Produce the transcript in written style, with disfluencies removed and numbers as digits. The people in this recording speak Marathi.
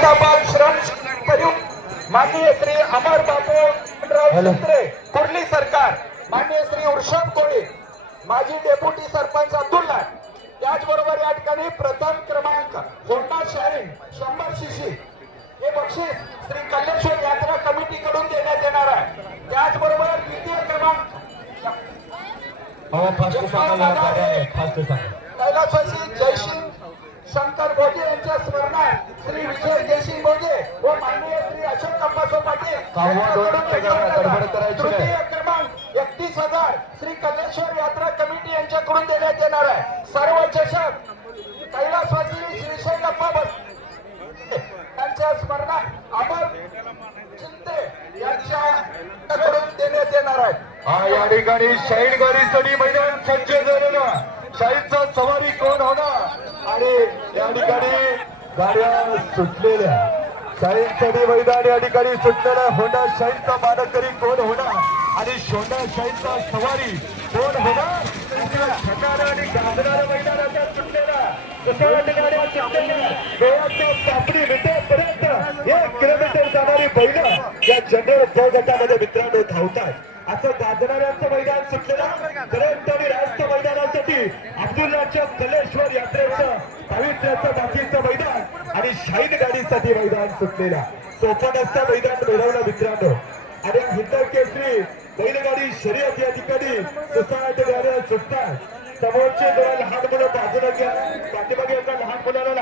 औरंगाबाद श्रम करू माननीय श्री अमर बापू चित्रे कुर्ली सरकार, माननीय श्री उर्षभ कोळी माजी डेप्युटी सरपंच अब्दुल्ला, त्याचबरोबर या ठिकाणी प्रथम क्रमांक होंडा शाईन 100 सीसी हे बक्षीस श्री कल्लेश्वर यात्रा कमिटी कडून देण्यात येणार आहे। त्याचबरोबर द्वितीय क्रमांक कैलासवासी जयसिंग शंकर भोजे यांच्या स्मरणार्थ श्री विजय जयसिंग भोजे व माननीय श्री अशोक अंबासो पाटील तृतीय क्रमांक 31,000 श्री कल्लेश्वर यात्रा कमिटी यांच्याकडून देण्यात येणार आहे। सर्व चषक कैलासवासी श्रीशैलप्पा यांच्या स्मरणार्थ अमर चिंते यांच्याकडून देण्यात येणार आहे। या ठिकाणी शाईन गाडीसाठी मैदान सज्ज झालेलं, शाईनचा सवारी कोण होणार आणि या ठिकाणी गाड्या सुटलेल्या, शाईनसाठी मैदान या ठिकाणी सुटलेला होंडा शाईनचा मानकरी कोण होणार आणि होंडा शाईनचा सवारी कोण होणार, आणि गाजणाऱ्या मैदानाच्या सुटलेला पापडी मित्रांपर्यंत 1 किलोमीटर जाणारी बैल या जनरल ब गटामध्ये मित्रांनो धावतात। असं गाजणाऱ्यांचं मैदान सुटलेलं करंट आणि राष्ट्र मैदानासाठी अब्दुल्लाच्या कल्लेश्वर यात्रेचं पवित्र्याचं बाकीचं मैदान आणि शाईन गाडीसाठी मैदान सुटलेला सोपा नसता मैदान मिळवलं मित्रांनो। आणि हिंद केसरी बैलगाडी शर्यत या ठिकाणी 6 गाड्या सुटतात। समोरचे 2 लहान मुलं बाजूला घ्या, पाठीमागे एका लहान मुलाला